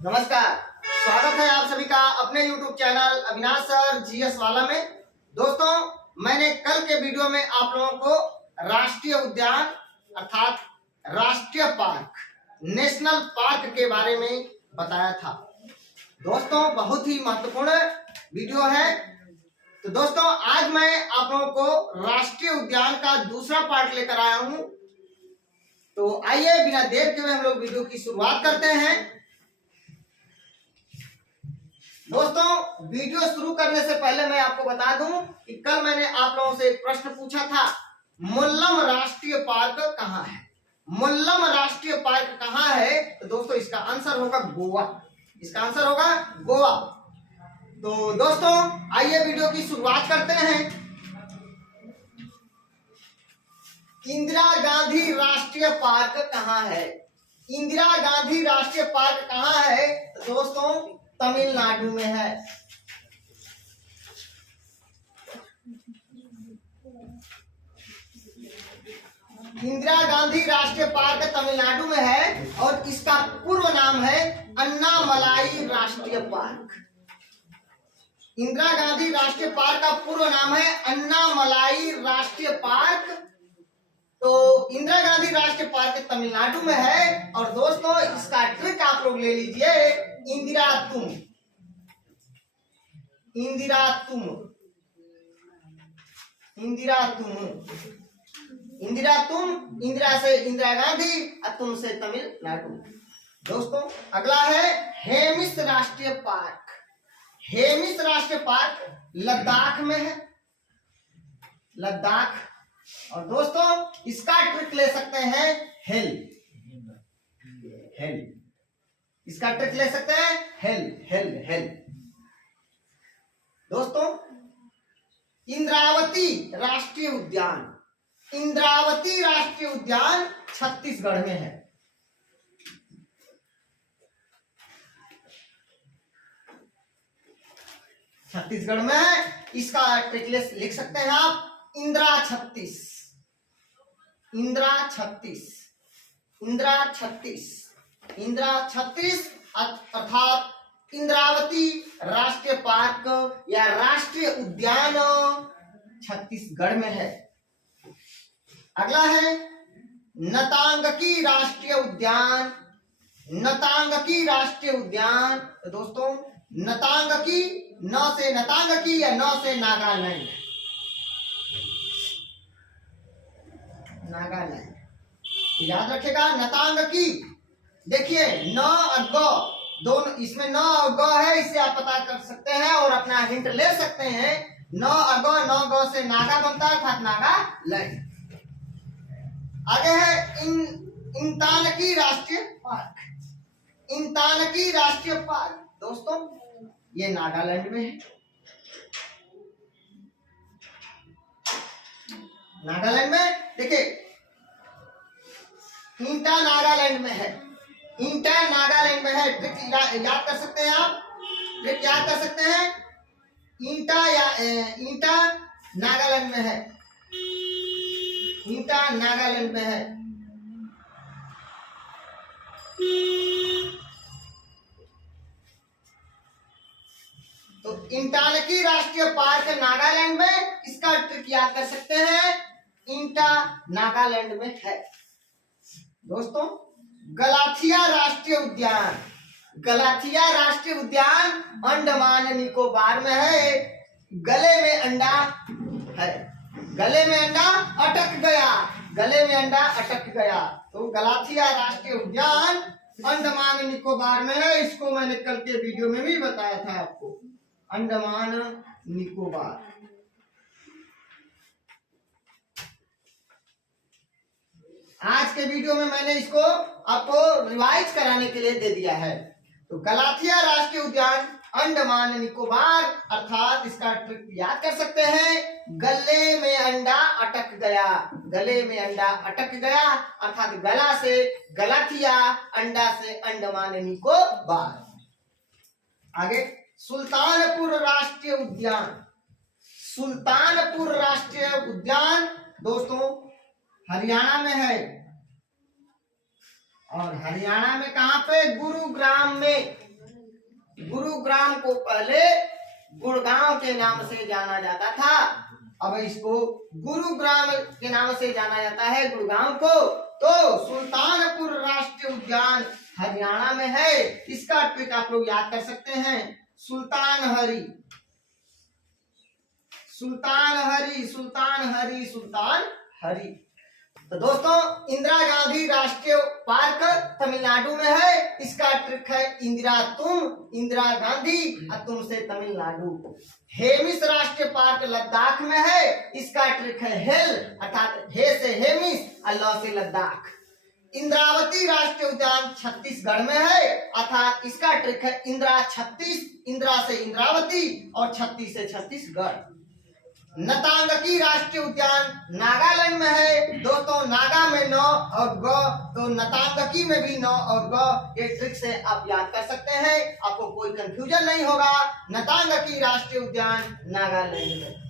नमस्कार, स्वागत है आप सभी का अपने YouTube channel Avinash sir GS वाला में। दोस्तों, मैंने कल के वीडियो में आप लोगों को राष्ट्रीय उद्यान अर्थात राष्ट्रीय पार्क, नेशनल पार्क के बारे में बताया था। दोस्तों, बहुत ही महत्वपूर्ण वीडियो है। तो दोस्तों, आज मैं आप लोगों को राष्ट्रीय उद्यान का दूसरा पार्ट लेकर आया हूं। तो आइए बिना देर के हुए हम लोग वीडियो की शुरुआत करते हैं। दोस्तों, वीडियो शुरू करने से पहले मैं आपको बता दूं कि कल मैंने आप लोगों से एक प्रश्न पूछा था, मुल्लम राष्ट्रीय पार्क कहाँ है। मुल्लम राष्ट्रीय पार्क कहाँ है? तो दोस्तों, इसका आंसर होगा गोवा। इसका आंसर होगा गोवा। तो दोस्तों, आइए वीडियो की शुरुआत करते हैं। इंदिरा गांधी राष्ट्रीय पार्क कहाँ है? इंदिरा गांधी राष्ट्रीय पार्क कहाँ है? तो दोस्तों, तमिलनाडु में है। इंदिरा गांधी राष्ट्रीय पार्क तमिलनाडु में है और इसका पूर्व नाम है अन्नामलाई राष्ट्रीय पार्क। इंदिरा गांधी राष्ट्रीय पार्क का पूर्व नाम है अन्नामलाई राष्ट्रीय पार्क। तो इंदिरा गांधी राष्ट्रीय पार्क तमिलनाडु में है। और दोस्तों, इसका ट्रिक आप लोग ले लीजिए, इंदिरा तुम। इंदिरा तुम, इंदिरा तुम, इंदिरा तुम, इंदिरा से इंदिरा गांधी और तुम से तमिलनाडु। दोस्तों, अगला है हेमिस राष्ट्रीय पार्क। हेमिस राष्ट्रीय पार्क लद्दाख में है, लद्दाख। और दोस्तों, इसका ट्रिक ले सकते हैं हेल, हेल। इसका ट्रिक ले सकते हैं हेल, हेल, हेल। दोस्तों, इंद्रावती राष्ट्रीय उद्यान, इंद्रावती राष्ट्रीय उद्यान छत्तीसगढ़ में है। छत्तीसगढ़ में है। इसका ट्रिक लिख सकते हैं आप इंदिरा 36, इंदिरा 36, इंदिरा 36, इंदिरा 36 अर्थात इंद्रावती राष्ट्रीय पार्क या राष्ट्रीय उद्यान छत्तीसगढ़ में है। अगला है नतांगकी राष्ट्रीय उद्यान, नतांगकी राष्ट्रीय उद्यान। तो दोस्तों, नतांगकी, न से नतांगकी या न से नागालैंड, नागालैंड याद रखेगा। नतांगकी, देखिए न और ग दोनों, इसमें न और ग है, इससे आप पता कर सकते हैं और अपना हिंट ले सकते हैं। न और ग, न ग से नागा बनता है अर्थात नागालैंड। आगे है इंतानकी राष्ट्रीय पार्क, इंतानकी राष्ट्रीय पार्क। दोस्तों, ये नागालैंड में है, नागालैंड में। देखिए, इंटा नागालैंड में है, इंटा नागालैंड में है। ट्रिक याद कर सकते हैं आप, ट्रिक याद कर सकते हैं। इंटा या इंटा नागालैंड में है, इंटा नागालैंड में है। तो इंटानकी राष्ट्रीय पार्क नागालैंड में, इसका ट्रिक याद कर सकते हैं, इंटा नागालैंड में है। दोस्तों, गलाथिया राष्ट्रीय उद्यान, गलाथिया राष्ट्रीय उद्यान अंडमान निकोबार में है। गले में अंडा है, गले में अंडा अटक गया, गले में अंडा अटक गया। तो गलाथिया राष्ट्रीय उद्यान अंडमान निकोबार में है। इसको मैंने कल के वीडियो में भी बताया था आपको, अंडमान निकोबार। आज के वीडियो में मैंने इसको आपको रिवाइज कराने के लिए दे दिया है। तो गलाथिया राष्ट्रीय उद्यान अंडमान निकोबार अर्थात इसका ट्रिक याद कर सकते हैं, गले में अंडा अटक गया, गले में अंडा अटक गया अर्थात गला से गलाथिया, अंडा से अंडमान निकोबार। आगे सुल्तानपुर राष्ट्रीय उद्यान, सुल्तानपुर राष्ट्रीय उद्यान दोस्तों हरियाणा में है। और हरियाणा में कहां पे? गुरुग्राम में, गुरुग्राम को पहले गुड़गांव के नाम से जाना जाता था, अब इसको गुरुग्राम के नाम से जाना जाता है गुड़गांव को। तो सुल्तानपुर राष्ट्रीय उद्यान हरियाणा में है, इसका ट्रिक आप लोग याद कर सकते हैं, सुल्तान हरी, सुल्तान हरी, सुल्तान हरी, सुल्तान हरी। तो दोस्तों इंदिरा गांधी राष्ट्रीय पार्क तमिलनाडु में है, इसका ट्रिक है इंदिरा तुम, इंदिरा गांधी और तुम से तमिलनाडु। हेमिस राष्ट्रीय पार्क लद्दाख में है, इसका ट्रिक है हेल अर्थात हे से हेमिस और ल से लद्दाख। इंद्रावती राष्ट्रीय उद्यान छत्तीसगढ़ में है, अर्थात इसका ट्रिक है इंदिरा छत्तीस, इंदिरा से इंद्रावती और छत्तीस से छत्तीसगढ़। नतांगकी राष्ट्रीय उद्यान नागालैंड में है, दोस्तों नागा में न और ग, तो नतांगकी में भी न और ग, ये ट्रिक से आप याद कर सकते हैं, आपको कोई कंफ्यूजन नहीं होगा। नतांगकी राष्ट्रीय उद्यान नागालैंड में।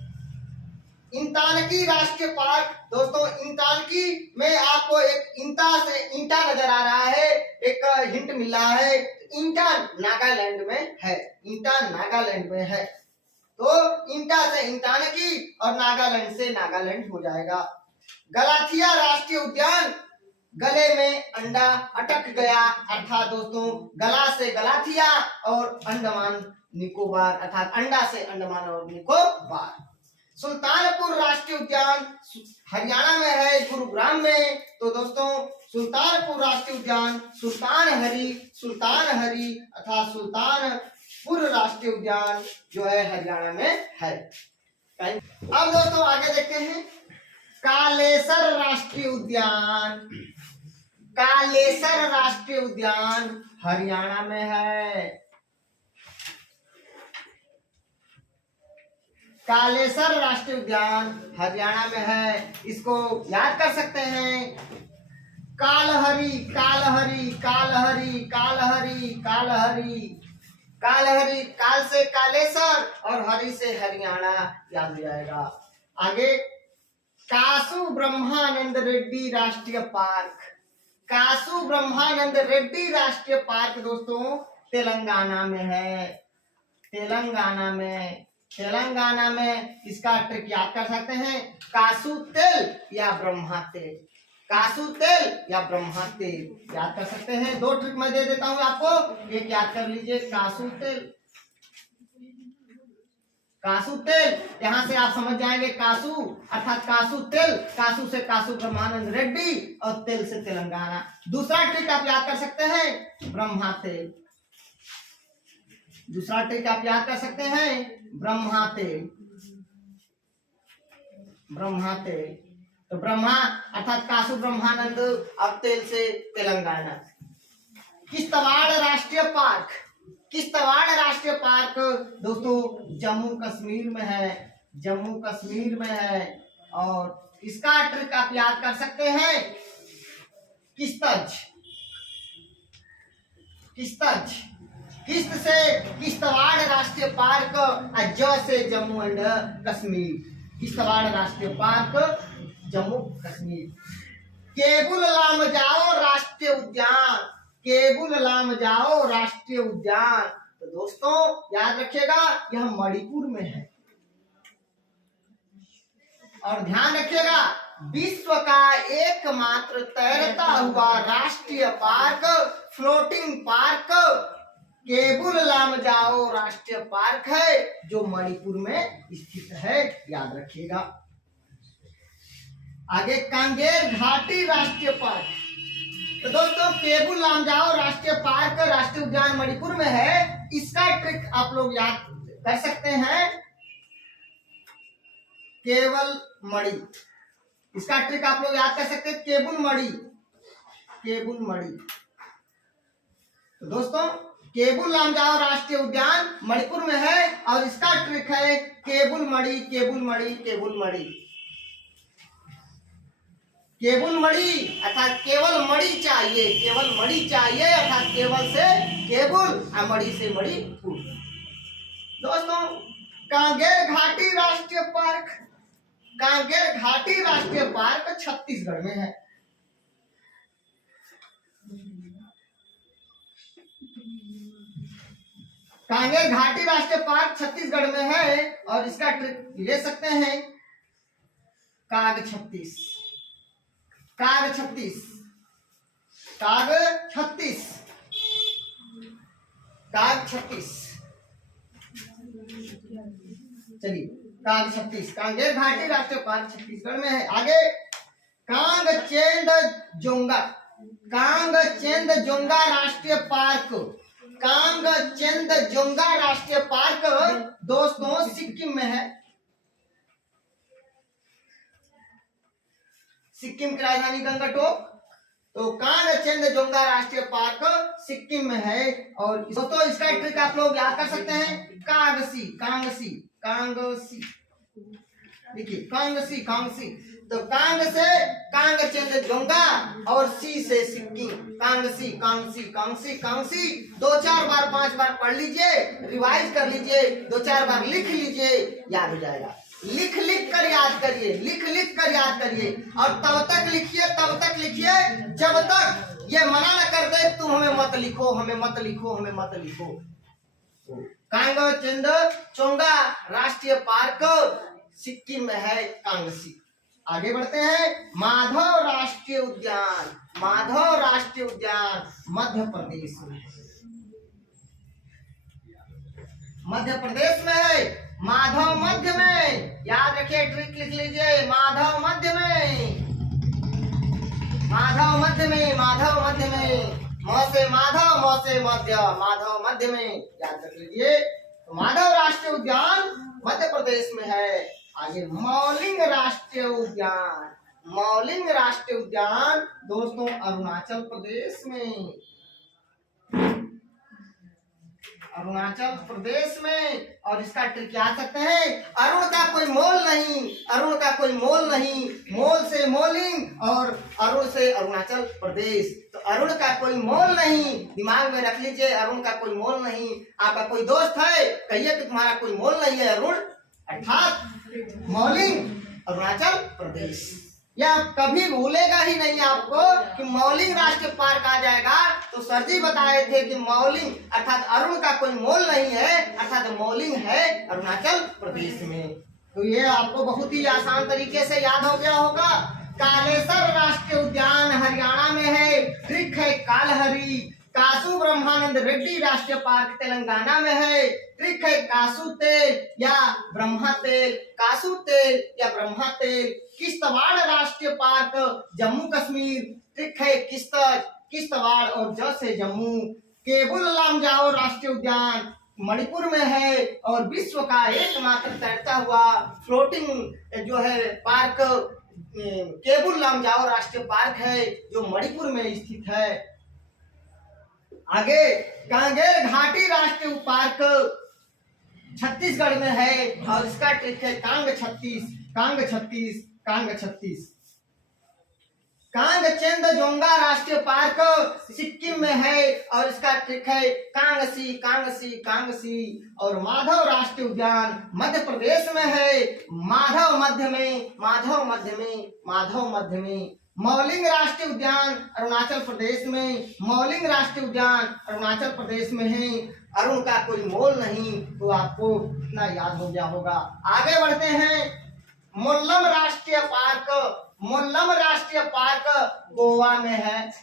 इंटानकी राष्ट्रीय पार्क, दोस्तों इंटानकी में आपको एक इंटा से ईंटा नजर आ रहा है, एक हिंट मिल रहा है, इंटा नागालैंड में है, इंटा नागालैंड में है, तो इंटा से इंटानकी और नागालैंड से नागालैंड हो जाएगा। गलाथिया राष्ट्रीय उद्यान, गले में अंडा अटक गया, अर्थात दोस्तों गला से गलाथिया और अंडमान निकोबार, अर्थात अंडा से अंडमान और निकोबार। सुल्तानपुर राष्ट्रीय उद्यान हरियाणा में है, गुरुग्राम में, तो दोस्तों सुल्तानपुर राष्ट्रीय उद्यान सुल्तान हरी अर्थात सुल्तानपुर राष्ट्रीय उद्यान जो है हरियाणा में है। अब दोस्तों आगे देखते हैं कालेसर राष्ट्रीय उद्यान, कालेसर राष्ट्रीय उद्यान हरियाणा में है, कालेसर राष्ट्रीय उद्यान हरियाणा में है, इसको याद कर सकते हैं, कालहरी कालहरी कालहरी कालहरी कालहरी कालहरी, काल से कालेसर और हरि से हरियाणा याद हो जाएगा। आगे कासु ब्रह्मानंद रेड्डी राष्ट्रीय पार्क, कासु ब्रह्मानंद रेड्डी राष्ट्रीय पार्क दोस्तों तेलंगाना में है, तेलंगाना में, तेलंगाना में इसका ट्रिक याद कर सकते हैं, कासु तेल या ब्रह्मा तेल, कासु तेल या ब्रह्मा तेल याद कर सकते हैं। दो ट्रिक मैं दे देता हूं आपको, एक याद कर लीजिए कासु तेल, कासु तेल, यहां से आप समझ जाएंगे कासु अर्थात कासु तेल, कासु से कासु ब्रह्मानंद रेड्डी और तेल से तेलंगाना। दूसरा ट्रिक आप याद कर सकते हैं ब्रह्मा तेल, दूसरा ट्रिक आप याद कर सकते हैं ब्रह्मा तेल, ब्रह्मा तेल, तो ब्रह्मा अर्थात कासु ब्रह्मानंद और तेल से तेलंगाना। किश्तवाड़ राष्ट्रीय पार्क, किश्तवाड़ राष्ट्रीय पार्क दोस्तों जम्मू कश्मीर में है, जम्मू कश्मीर में है, और इसका ट्रिक आप याद कर सकते हैं किस्तज, किस्तज, किस्त से किश्तवाड़ राष्ट्रीय पार्क और ज से जम्मू एंड कश्मीर, किश्तवाड़ राष्ट्रीय पार्क जम्मू कश्मीर। केबुल लामजाओ राष्ट्रीय उद्यान, केबुल लामजाओ राष्ट्रीय उद्यान, तो दोस्तों याद रखिएगा यह मणिपुर में है, और ध्यान रखिएगा विश्व का एकमात्र तैरता हुआ राष्ट्रीय park, floating park Keibul Lamjao राष्ट्रीय पार्क है, जो मणिपुर में स्थित है, याद रखिएगा। आगे कांगेर घाटी राष्ट्रीय पार्क, तो दोस्तों केबुल लामजाओ राष्ट्रीय पार्क राष्ट्रीय उद्यान मणिपुर में है, इसका ट्रिक आप लोग याद कर सकते हैं केवल मणि, इसका ट्रिक आप लोग याद कर सकते हैं केबुल मणि, केबुल मणि। तो दोस्तों केबुल लामजाओ राष्ट्रीय उद्यान मणिपुर में है और इसका ट्रिक है केबुल मणि, केबुल मणि, केबुल मणि, केबुल मणि अर्थात केवल मणि चाहिए, केवल मणि चाहिए अर्थात केवल से केबुल और मणि से मणिपुर। दोस्तों कांगेर घाटी राष्ट्रीय पार्क, कांगेर घाटी राष्ट्रीय पार्क छत्तीसगढ़ में है। कांगेर घाटी राष्ट्रीय पार्क छत्तीसगढ़ में है और इसका ट्रिक ले सकते हैं काग 36, काग 36, काग 36, काग 36। चलिए काग 36 कांगेर घाटी राष्ट्रीय पार्क छत्तीसगढ़ में है। आगे कांगचेंदजोंगा, कांगचेंदजोंगा राष्ट्रीय पार्क, कांगचेंदजोंगा राष्ट्रीय पार्क दोस्तों सिक्किम में है। सिक्किम की राजधानी गंगटोक। तो कांगचेंदजोंगा राष्ट्रीय पार्क सिक्किम में है। और दोस्तों इसका ट्रिक आप लोग याद कर सकते हैं, कांगसी, कांगसी, कांगसी, देखिए कांगसी, कांगसी। तो कांग से कांगचेंदजोंगा और सी से सिक्किम, कांगसी, कांगसी, कांगसी, कांगसी। 2-4 बार 5 बार पढ़ लीजिए, रिवाइज कर लीजिए, 2-4 बार लिख लीजिए, याद हो जाएगा। लिख लिख कर याद करिए, लिख लिख कर याद करिए और तब तक लिखिए, तब तक लिखिए जब तक ये मना न कर दे तुम हमें मत लिखो, हमें मत लिखो, हमें मत लिखो। कांगचेंदजोंगा राष्ट्रीय पार्क सिक्किम में है, कांगसी। आगे बढ़ते हैं, माधव राष्ट्रीय उद्यान, माधव राष्ट्रीय उद्यान मध्य प्रदेश में, मध्य प्रदेश में है। माधव मध्य में, याद रखिए, ट्रिक लिख लीजिए, माधव मध्य में, माधव मध्य में, माधव मध्य में, म से माधव, म से मध्य, माधव मध्य में, याद रख लीजिए। तो माधव राष्ट्रीय उद्यान मध्य प्रदेश में है। आगे मौलिंग राष्ट्रीय उद्यान, मौलिंग राष्ट्रीय उद्यान दोस्तों अरुणाचल प्रदेश में, अरुणाचल प्रदेश में। और इसका ट्रिक याद सकते हैं, अरुण का कोई मोल नहीं, अरुण का कोई मोल नहीं, मोल से मौलिंग और अरुण से अरुणाचल प्रदेश। तो अरुण का कोई मोल नहीं, दिमाग में रख लीजिए, अरुण का कोई मोल नहीं। आपका कोई दोस्त है, कहिए कि तुम्हारा कोई मोल नहीं है अरुण, अर्थात मौलिंग अरुणाचल प्रदेश। यह कभी भूलेगा ही नहीं आपको कि मौलिंग राष्ट्रीय पार्क आ जाएगा। तो सर जी बताए थे कि मौलिंग अर्थात अरुण का कोई मोल नहीं है, अर्थात मौलिंग है अरुणाचल प्रदेश में। तो ये आपको बहुत ही आसान तरीके से याद हो गया होगा। कालेसर राष्ट्रीय उद्यान हरियाणा में है, ट्रिक है कालहरी। कासू ब्रह्मानंद रेड्डी राष्ट्रीय पार्क तेलंगाना में है, ट्रिक है कासू तेल या ब्रह्मा तेल, कासू तेल या ब्रह्मा तेल। किश्तवाड़ राष्ट्रीय पार्क जम्मू कश्मीर, ट्रिक है किश्तवाड़ और ज से जम्मू। केबुल लामजाओ राष्ट्रीय उद्यान मणिपुर में है और विश्व का एकमात्र तैरता हुआ फ्लोटिंग जो है पार्क केबुल लामजाओ राष्ट्रीय पार्क है जो मणिपुर में स्थित है। आगे कांगेर घाटी राष्ट्रीय पार्क छत्तीसगढ़ में है और इसका ट्रिक है कांग 36, कांग 36, कांग 36। कांगचेंदजोंगा राष्ट्रीय पार्क सिक्किम में है और इसका ट्रिक है कांगसी, कांगसी, कांगसी। और माधव राष्ट्रीय उद्यान मध्य प्रदेश में है, माधव मध्य में, माधव मध्य में, माधव मध्य में। मौलिंग राष्ट्रीय उद्यान अरुणाचल प्रदेश में, मौलिंग राष्ट्रीय उद्यान अरुणाचल प्रदेश में है। अरुण का कोई मोल नहीं, तो आपको इतना याद हो गया होगा। आगे बढ़ते हैं, मोल्लम राष्ट्रीय पार्क, मोल्लम राष्ट्रीय पार्क गोवा में है,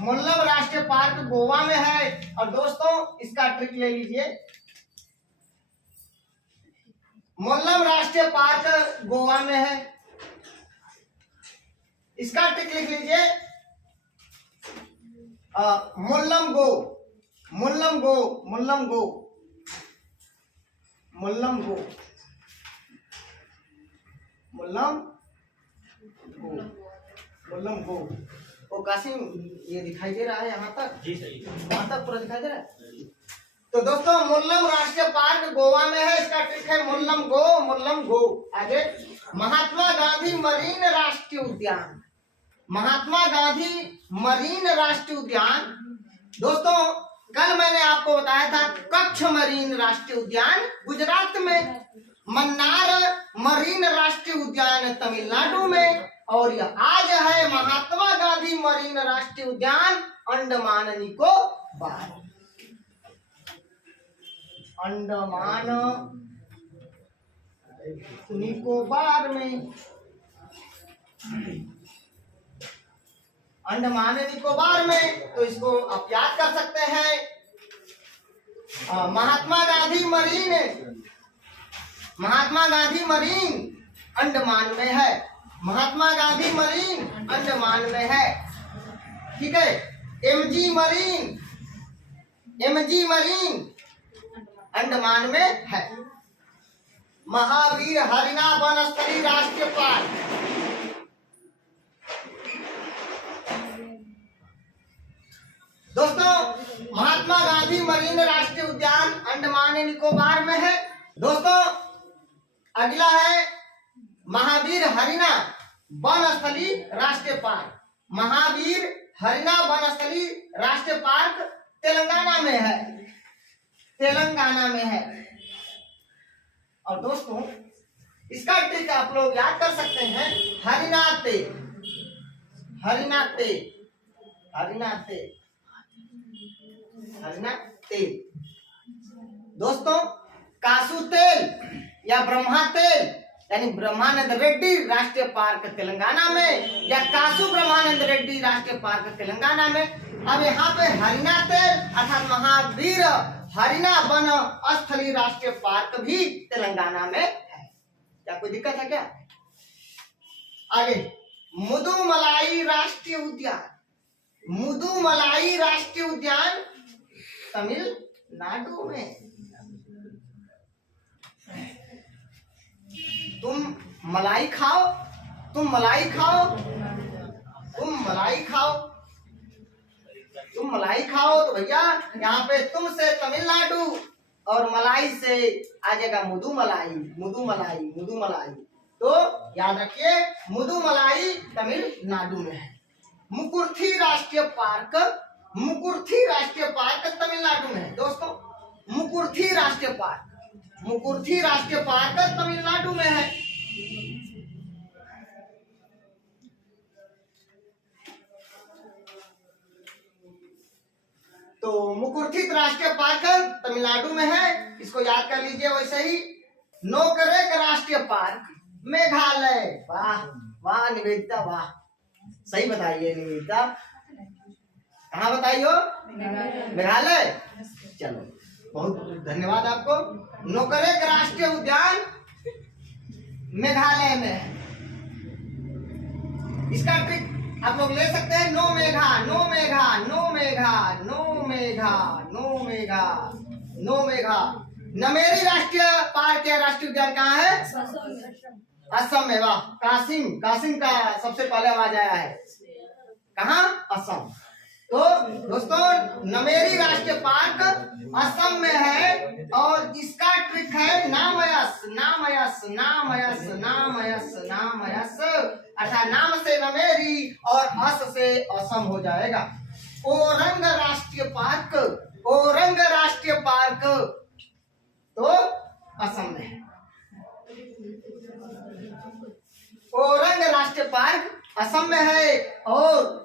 मोल्लम राष्ट्रीय पार्क गोवा में है। और दोस्तों इसका ट्रिक ले लीजिए, मोल्लम राष्ट्रीय पार्क गोवा में है, इसका ट्रिक लिख लीजिए मोल्लम गो, मोल्लम गो, मोल्लम गो, मोल्लम गो, मोल्लम गो, मोल्लम गो। ओ कासिम ये दिखाई दे रहा है यहाँ तक? जी सही, वहां तक पूरा दिखाई दे रहा है। तो दोस्तों मोल्लम राष्ट्रीय पार्क गोवा में है, इसका ट्रिक है मोल्लम गो, मोल्लम गो। आगे महात्मा गांधी मरीन राष्ट्रीय उद्यान, महात्मा गांधी मरीन राष्ट्रीय उद्यान। दोस्तों कल मैंने आपको बताया था कच्छ मरीन राष्ट्रीय उद्यान गुजरात में, मन्नार मरीन राष्ट्रीय उद्यान तमिलनाडु में, और यह आज है महात्मा गांधी मरीन राष्ट्रीय उद्यान अंडमान निकोबार। अंडमान निकोबार में, अंडमान निकोबार में, तो इसको आप याद कर सकते हैं। महात्मा गांधी मरीन, महात्मा गांधी मरीन अंडमान में है, महात्मा गांधी मरीन अंडमान में है, ठीक है। MG marine, MG marine Andaman में है। महावीर हरिना वनस्थली राष्ट्रीय पार्क, दोस्तों महात्मा गांधी मरीन राष्ट्रीय उद्यान अंडमान निकोबार में है। दोस्तों अगला है महावीर हरिना वनस्थली राष्ट्रीय पार्क। महावीर हरिना वनस्थली राष्ट्रीय पार्क तेलंगाना में है, तेलंगाना में है। और दोस्तों इसका ट्रिक आप लोग याद कर सकते हैं, हरिनाते, हरिनाते, हरिनाते, हरिनाते। दोस्तों कासू तेल या ब्रह्मा तेल यानी ब्रह्मानंद रेड्डी राष्ट्रीय पार्क तेलंगाना में, या कासू ब्रह्मानंद रेड्डी राष्ट्रीय पार्क तेलंगाना में। अब यहाँ पे हरिना तेल अर्थात महावीर हरिना वन स्थली राष्ट्रीय पार्क भी तेलंगाना में है। क्या कोई दिक्कत है क्या? आगे मुदुमलाई राष्ट्रीय उद्यान, मुदुमलाई राष्ट्रीय उद्यान तमिलनाडु में। तुम मलाई खाओ, तुम मलाई खाओ, तुम मलाई खाओ, तुम मलाई खाओ, तो भैया यहाँ पे तुम से तमिलनाडु और मलाई से आ जाएगा मुदुमलाई, मुदुमलाई, मुदुमलाई। तो याद रखिए मुदुमलाई तमिलनाडु में है। मुकुर्थी राष्ट्रीय पार्क, मुकुर्थी राष्ट्रीय पार्क तमिलनाडु में है। दोस्तों मुकुर्थी राष्ट्रीय पार्क, मुकुर्थी राष्ट्रीय पार्क तमिलनाडु में है। तो मुकुर्थी राष्ट्रीय पार्क तमिलनाडु में है, इसको याद कर लीजिए। वैसे ही नोकरेक राष्ट्रीय पार्क मेघालय। वाह वाह निवेदिता, वाह सही बताइए निवेदिता, कहाँ बताइयो? मेघालय। चलो बहुत धन्यवाद आपको। नोकरेक राष्ट्रीय उद्यान मेघालय में है। इसका ट्रिक आप लोग ले सकते हैं, no Megha, no Megha, no Megha, no Megha, no Megha, no Megha. Nameri राष्ट्रीय पार्क या राष्ट्रीय उद्यान कहाँ है? असम में। वाह, कासिम, कासिम का सबसे पहले आवाज आया है। कहाँ? असम। तो दोस्तों नमेरी राष्ट्रीय पार्क असम में है, और इसका ट्रिक है नामयस, नामयस, नामयस, नामयस, नामयस, अर्थात नाम से नमेरी और अस से असम हो जाएगा। ओरंग राष्ट्रीय पार्क, ओरंग राष्ट्रीय पार्क तो असम में है। ओरंग राष्ट्रीय पार्क असम में है। और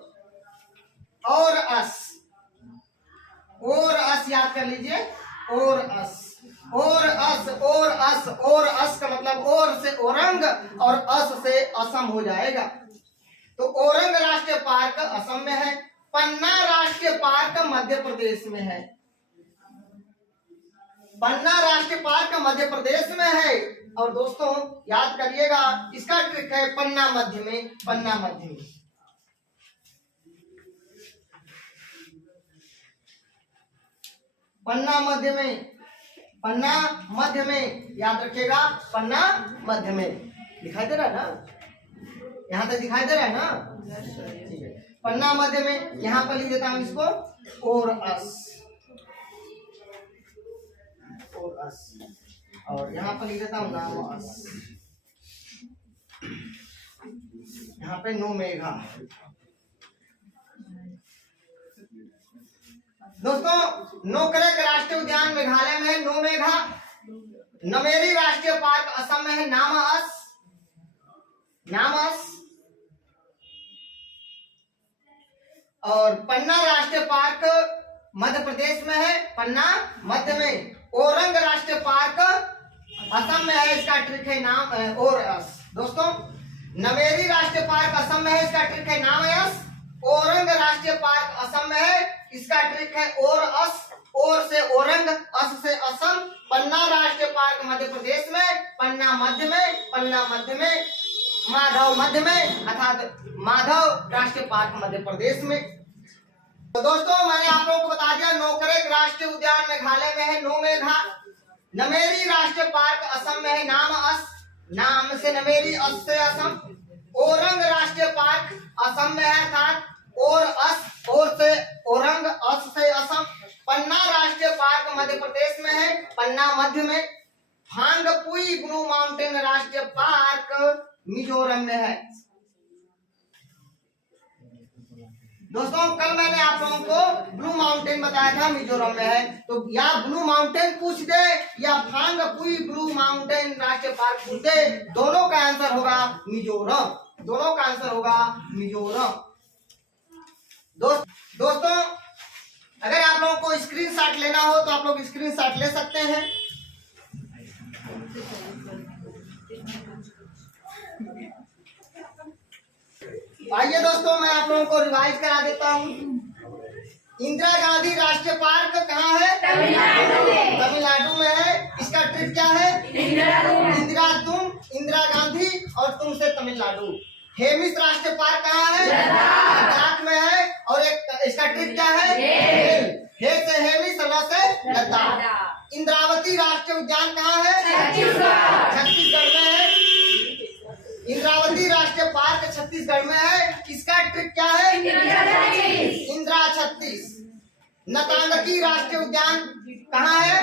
अस याद कर लीजिए, और अस, और अस, और अस, और अस का मतलब और से ओरंग और अस से असम हो जाएगा। तो ओरंग राष्ट्रीय पार्क असम में है। पन्ना राष्ट्रीय पार्क मध्य प्रदेश में है। पन्ना राष्ट्रीय पार्क मध्य प्रदेश में है। और दोस्तों याद करिएगा, इसका ट्रिक है पन्ना मध्य में, पन्ना मध्य में। पन्ना मध्य में, पन्ना मध्य में, याद रखिएगा पन्ना मध्य में। दिखाई दे रहा है ना? यहाँ तक दिखाई दे रहा है ना? ठीक है। पन्ना मध्य में, यहाँ पर लिख देता हूँ इसको, और अस, और अस, और यहाँ पर लिख देता हूँ नाम अस। यहाँ पे नो मेघा। दोस्तों नोकरेक राष्ट्रीय उद्यान मेघालय में है, नो मेघा। नमेरी राष्ट्रीय पार्क असम में है, नामअस, नामअस। और पन्ना राष्ट्रीय पार्क मध्य प्रदेश में है, पन्ना मध्य में। ओरंग राष्ट्रीय पार्क असम में है, इसका ट्रिक है नाम और अस। दोस्तों नमेरी राष्ट्रीय पार्क असम में है, इसका ट्रिक है नाम यस। ओरंग राष्ट्रीय पार्क असम में है, इसका ट्रिक है और अस। और से ओरंग, अस से असम। पन्ना राष्ट्रीय पार्क मध्य प्रदेश में, पन्ना मध्य में, पन्ना मध्य में, माधव मध्य में, अर्थात माधव राष्ट्रीय पार्क मध्य प्रदेश में। तो दोस्तों मैंने आप लोगों को बता दिया नोकरेक राष्ट्रीय उद्यान मेघालय में है, नो मेघा। नमेरी राष्ट्रीय पार्क असम में है, नाम अस, नाम से नमेरी, अस से असम। ओरंग राष्ट्रीय पार्क असम में है, अर्थात और अस, और से ओरंग, अस से असम। पन्ना राष्ट्रीय पार्क मध्य प्रदेश में है, पन्ना मध्य में। फांगपुई ब्लू माउंटेन राष्ट्रीय पार्क मिजोरम में है। दोस्तों कल मैंने आप लोगों को ब्लू माउंटेन बताया था मिजोरम में है, तो या ब्लू माउंटेन पूछ दे या फांगपुई ब्लू माउंटेन राष्ट्रीय पार्क पूछ दे, दोनों का आंसर होगा मिजोरम, दोनों का आंसर होगा मिजोरम। दोस्तों अगर आप लोगों को स्क्रीनशॉट लेना हो तो आप लोग स्क्रीनशॉट ले सकते हैं। आइए दोस्तों मैं आप लोगों को रिवाइज करा देता हूँ। इंदिरा गांधी राष्ट्रीय पार्क कहाँ है? तमिलनाडु में है। इसका ट्रिक क्या है? इंदिरा तुम, इंदिरा गांधी और तुम से तमिलनाडु। हेमिस राष्ट्रीय पार्क कहाँ है? लद्दाख में है। और एक इसका ट्रिक क्या है? हे से हेमिस, ल से लद्दाख। इंद्रावती राष्ट्रीय उद्यान कहाँ है? छत्तीसगढ़ में है। इंद्रावती राष्ट्रीय पार्क छत्तीसगढ़ में है। इसका ट्रिक क्या है? इंदिरा 36। नतांगकी राष्ट्रीय उद्यान कहाँ है?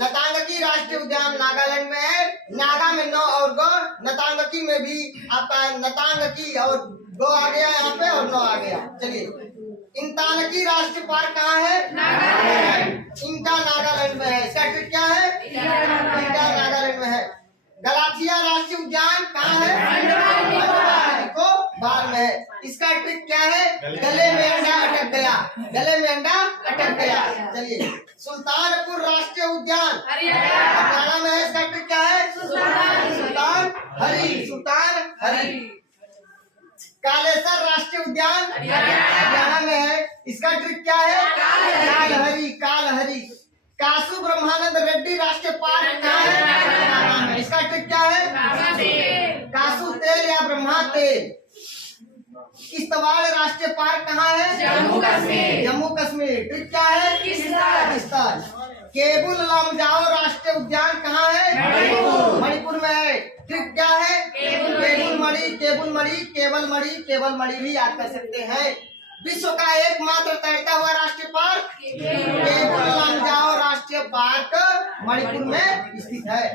नतांगकी राष्ट्रीय उद्यान नागालैंड में है। नागा में नौ और गौ, नतांगकी में भी आपका नतांगकी और गौ आ गया यहाँ पे और नौ आ गया। चलिए इंतानकी राष्ट्रीय पार्क कहाँ है? इंटा नागालैंड में है। इसका ट्रिक क्या है? इंटा नागालैंड में है। गलाथिया राष्ट्रीय उद्यान कहाँ है? को बाल में है। इसका ट्रिक क्या है? गले में अंडा अटक गया, गले में अंडा अटक गया। चलिए सुल्तानपुर राष्ट्रीय उद्यान हरियाणा में है। इसका ट्रिक क्या है? सुल्तान हरी, सुल्तान हरी। कालेसर राष्ट्रीय उद्यान हरियाणा में है। इसका ट्रिक क्या है? कालहरी, कालहरी। कासु ब्रह्मानंद रेड्डी राष्ट्रीय पार्क कहाँ है? इसका ट्रिक क्या है? कासु तेल या ब्रह्मा तेल। किश्तवाड़ राष्ट्रीय पार्क कहाँ है? जम्मू कश्मीर, जम्मू कश्मीर। ट्रिक क्या है? किश्तवाड़। केबुल लामजाओ राष्ट्रीय उद्यान कहाँ है? मणिपुर में है। ट्रिक क्या है? केबुल मणि, केबुल मणि, केवल मणि, केवल मणि भी याद कर सकते हैं। विश्व का एकमात्र तैरता हुआ राष्ट्रीय पार्क केबुल लामजाओ राष्ट्रीय पार्क मणिपुर में स्थित है।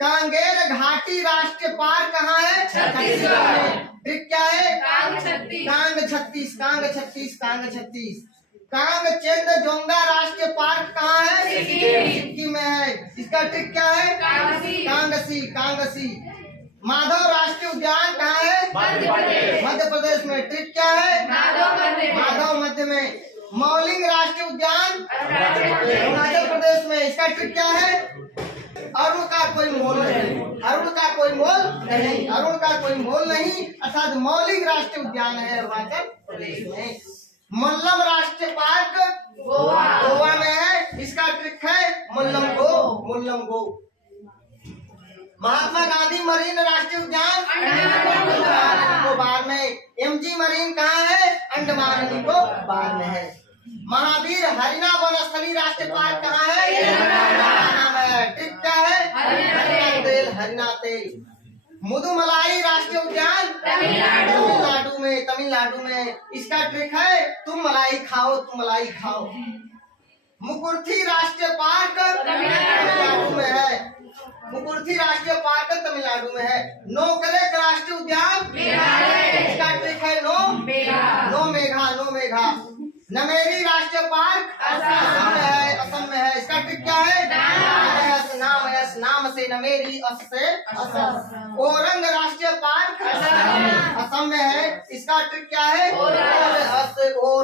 कांगेर घाटी राष्ट्रीय पार्क कहाँ है? छत्तीसगढ़ में। ट्रिक क्या है? कांग 36, कांग 36, कांग 36। कांग चेंगजोंगा राष्ट्रीय पार्क कहाँ है? सिक्किम में है। इसका ट्रिक क्या है? कांगसी, कांगसी। माधव राष्ट्रीय उद्यान कहाँ है? मध्य प्रदेश में। ट्रिक क्या है? माधव मध्य में। मौलिंग राष्ट्रीय उद्यान अरुणाचल प्रदेश में। इसका ट्रिक क्या है? अरुण का कोई मोल नहीं, अरुण का कोई मोल नहीं, अरुण का कोई मोल नहीं, अर्थात मौलिंग राष्ट्रीय उद्यान है अरुणाचल प्रदेश में। मल्लम राष्ट्रीय पार्क गोवा में है। इसका ट्रिक है मुल्लम गो, मुल्लम गो। महात्मा गांधी मरीन राष्ट्रीय उद्यान अंडमान निकोबार में। एमजी मरीन कहाँ है? अंडमान निकोबार में है। महावीर हरिना वनस्थली राष्ट्रीय पार्क कहाँ है? हरियाणा में। ट्रिक क्या है? हरिना तेल, हरिना तेल। मुदुमलाई राष्ट्रीय उद्यान तमिलनाडु में, तमिलनाडु में। इसका ट्रिक है तुम मलाई खाओ, तुम मलाई खाओ। मुकुर्थी राष्ट्रीय पार्क तमिलनाडु में है। मुकुर्थी राष्ट्रीय पार्क तमिलनाडु में है। नोकरेक राष्ट्रीय उद्यान इसका ट्रिक है नो मेघा, नो मेघा। नमेरी राष्ट्रीय पार्क असम में है, असम में है। इसका ट्रिक क्या है? नाम से नमेरी, अस से असम। ओरंग राष्ट्रीय पार्क असम में है। इसका ट्रिक क्या है? और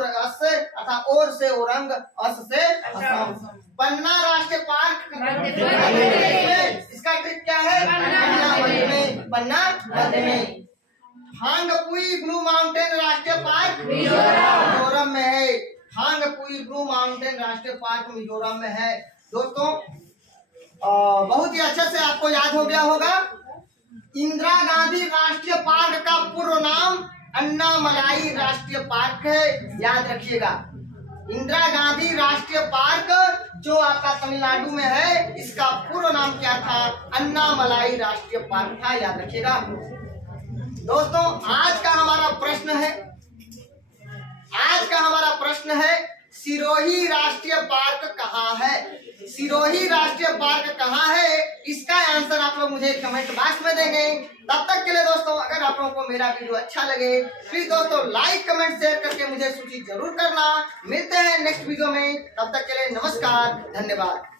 अस अर्थात और से औरंग, अस से असम। पन्ना राष्ट्रीय पार्क इसका ट्रिक क्या है? पन्ना मध्य में। हांगपुई ब्लू माउंटेन राष्ट्रीय पार्क मिजोरम में है। हांगपुई ब्लू माउंटेन राष्ट्रीय पार्क मिजोरम में है। दोस्तों बहुत ही अच्छे से आपको याद हो गया होगा। इंदिरा गांधी राष्ट्रीय पार्क का पूर्व नाम अन्नामलाई राष्ट्रीय पार्क है, याद रखिएगा। इंदिरा गांधी राष्ट्रीय पार्क जो आपका तमिलनाडु में है, इसका पूर्व नाम क्या था? अन्नामलाई राष्ट्रीय पार्क था, याद रखिएगा। दोस्तों आज का हमारा प्रश्न है सिरोही राष्ट्रीय पार्क कहाँ है? सिरोही राष्ट्रीय पार्क कहाँ है? इसका आंसर आप लोग मुझे कमेंट बॉक्स में देंगे। तब तक के लिए दोस्तों, अगर आप लोगों को मेरा वीडियो अच्छा लगे प्लीज दोस्तों लाइक कमेंट शेयर करके मुझे सूचित जरूर करना। मिलते हैं नेक्स्ट वीडियो में, तब तक के लिए नमस्कार, धन्यवाद।